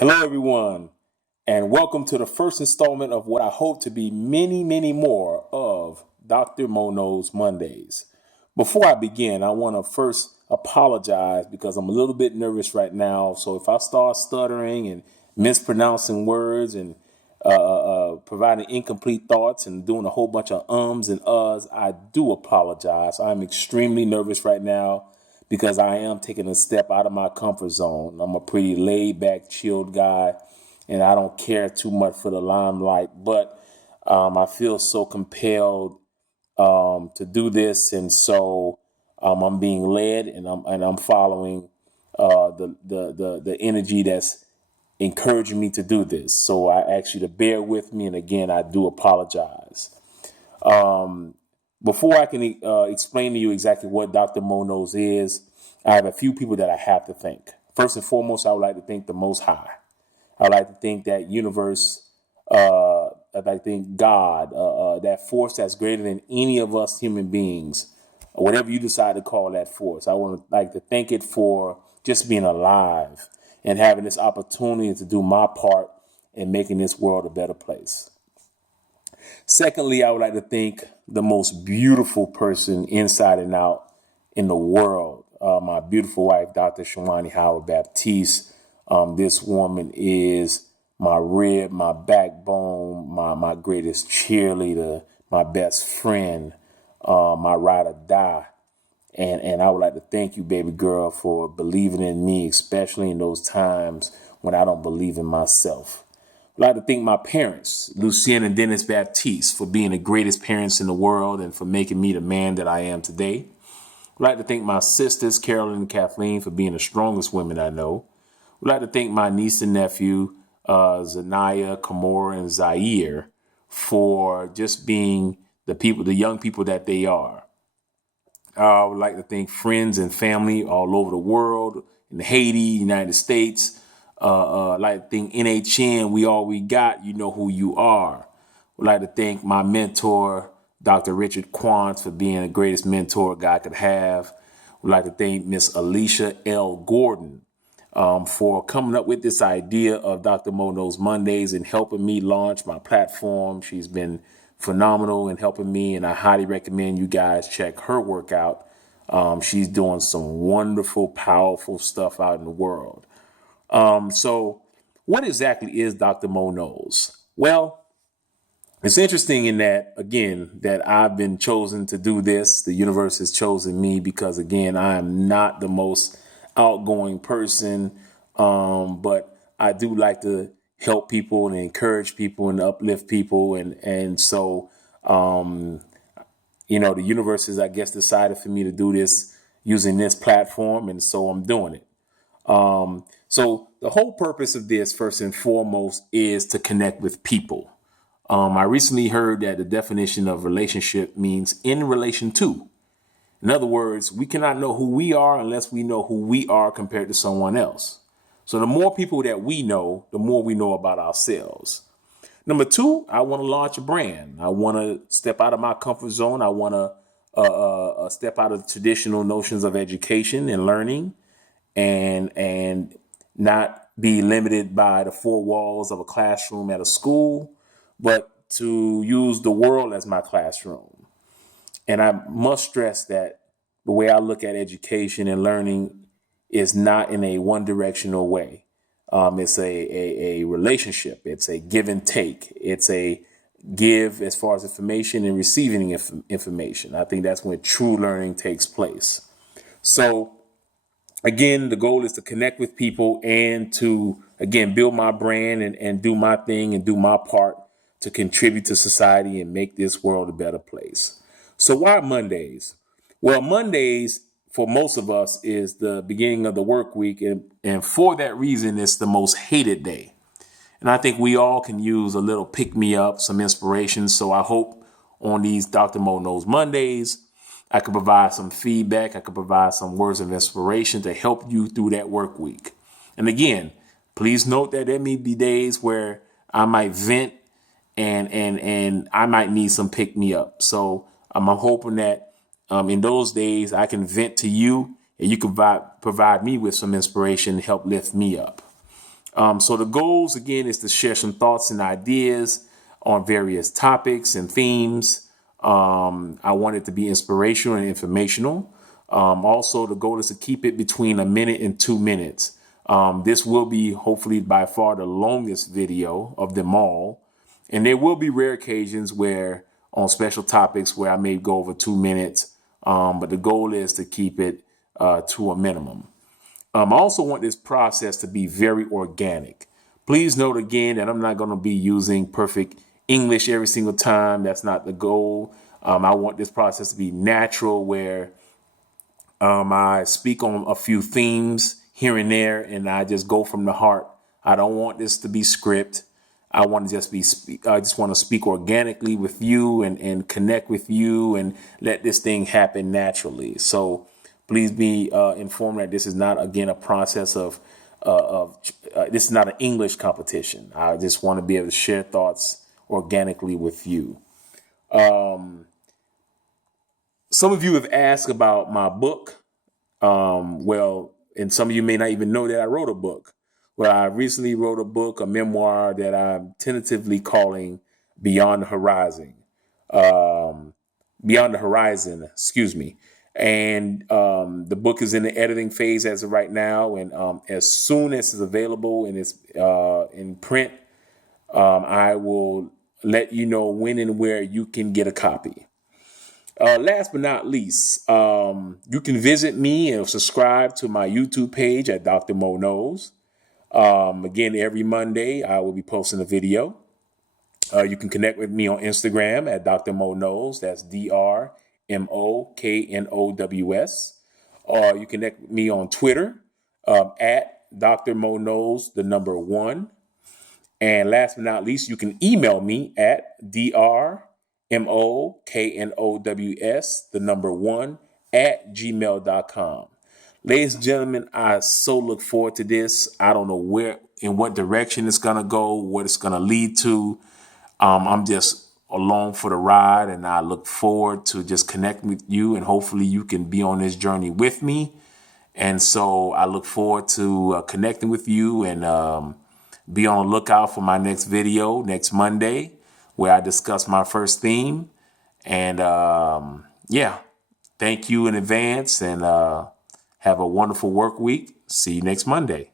Hello, everyone, and welcome to the first installment of what I hope to be many, many more of Dr. Mono's Mondays. Before I begin, I want to first apologize because I'm a little bit nervous right now. So if I start stuttering and mispronouncing words and providing incomplete thoughts and doing a whole bunch of ums and uhs, I do apologize. I'm extremely nervous right now because I am taking a step out of my comfort zone. I'm a pretty laid back, chilled guy, and I don't care too much for the limelight, but I feel so compelled to do this, and so I'm being led, and I'm following the energy that's encouraging me to do this. So I ask you to bear with me, and again, I do apologize. Um, Before I can explain to you exactly what Dr. Monos is, I have a few people that I have to thank. First and foremost, I would like to thank the Most High. I would like to thank that universe. I'd like to thank God, that force that's greater than any of us human beings, whatever you decide to call that force. I want to like to thank it for just being alive and having this opportunity to do my part in making this world a better place. Secondly, I would like to thank the most beautiful person inside and out in the world, my beautiful wife, Dr. Shawani Howard Baptiste. This woman is my rib, my backbone, my greatest cheerleader, my best friend, my ride or die. And I would like to thank you, baby girl, for believing in me, especially in those times when I don't believe in myself. I'd like to thank my parents, Lucien and Dennis Baptiste, for being the greatest parents in the world and for making me the man that I am today. I'd like to thank my sisters, Carolyn and Kathleen, for being the strongest women I know. I'd like to thank my niece and nephew, Zanaya, Kamora, and Zaire, for just being the young people that they are. I would like to thank friends and family all over the world, in Haiti, United States. I'd like to thank NHN, we all we got, you know who you are. I'd like to thank my mentor, Dr. Richard Quantz, for being the greatest mentor a guy could have. I'd like to thank Miss Alicia L. Gordon for coming up with this idea of Dr. Mono's Mondays and helping me launch my platform. She's been phenomenal in helping me, and I highly recommend you guys check her work out. She's doing some wonderful, powerful stuff out in the world. So what exactly is Dr. Monos? Well, it's interesting in that, again, that I've been chosen to do this. The universe has chosen me because, again, I am not the most outgoing person, but I do like to help people and encourage people and uplift people. And so, the universe has, I guess, decided for me to do this using this platform. And so I'm doing it. So the whole purpose of this, first and foremost, is to connect with people. I recently heard that the definition of relationship means in relation to. In other words, we cannot know who we are unless we know who we are compared to someone else. So the more people that we know, the more we know about ourselves. Number two, I want to launch a brand. I want to step out of my comfort zone. I want to step out of traditional notions of education and learning, and not be limited by the four walls of a classroom at a school, but to use the world as my classroom. And I must stress that the way I look at education and learning is not in a one directional way. It's a relationship. It's a give and take. It's a give as far as information and receiving information. I think that's when true learning takes place. So again, the goal is to connect with people and to, again, build my brand and do my thing and do my part to contribute to society and make this world a better place. So why Mondays? Well, Mondays for most of us is the beginning of the work week. And for that reason, it's the most hated day. And I think we all can use a little pick me up, some inspiration. So I hope on these Dr. Mo Knows Mondays, I could provide some feedback. I could provide some words of inspiration to help you through that work week. And again, please note that there may be days where I might vent and I might need some pick me up. So I'm hoping that in those days I can vent to you and you can provide me with some inspiration to help lift me up. So the goals, again, is to share some thoughts and ideas on various topics and themes. I want it to be inspirational and informational. Also, the goal is to keep it between a minute and 2 minutes. This will be hopefully by far the longest video of them all. And there will be rare occasions where on special topics where I may go over 2 minutes. But the goal is to keep it to a minimum. I also want this process to be very organic. Please note again that I'm not going to be using perfect English every single time. That's not the goal. I want this process to be natural where I speak on a few themes here and there and I just go from the heart. I don't want this to be script. I want to I just want to speak organically with you and connect with you and let this thing happen naturally. So please be informed that this is not, again, a process of this is not an English competition. I just want to be able to share thoughts organically with you. Some of you have asked about my book. And some of you may not even know that I wrote a book. Well, I recently wrote a book, a memoir that I'm tentatively calling Beyond the Horizon. Beyond the Horizon, excuse me. And the book is in the editing phase as of right now. And as soon as it's available and it's in print, I will let you know when and where you can get a copy. Last but not least, you can visit me and subscribe to my YouTube page at Dr. Mo Knows. Again, every Monday, I will be posting a video. You can connect with me on Instagram at Dr. Mo Knows. That's DrMoknows. Or you connect with me on Twitter at Dr. Mo Knows, the number 1. And last but not least, you can email me at DrMoknows, the number 1, at gmail.com. Ladies and gentlemen, I so look forward to this. I don't know where, in what direction it's going to go, what it's going to lead to. I'm just along for the ride, and I look forward to just connecting with you, and hopefully you can be on this journey with me. And so I look forward to connecting with you, and be on the lookout for my next video next Monday, where I discuss my first theme. And thank you in advance, and have a wonderful work week. See you next Monday.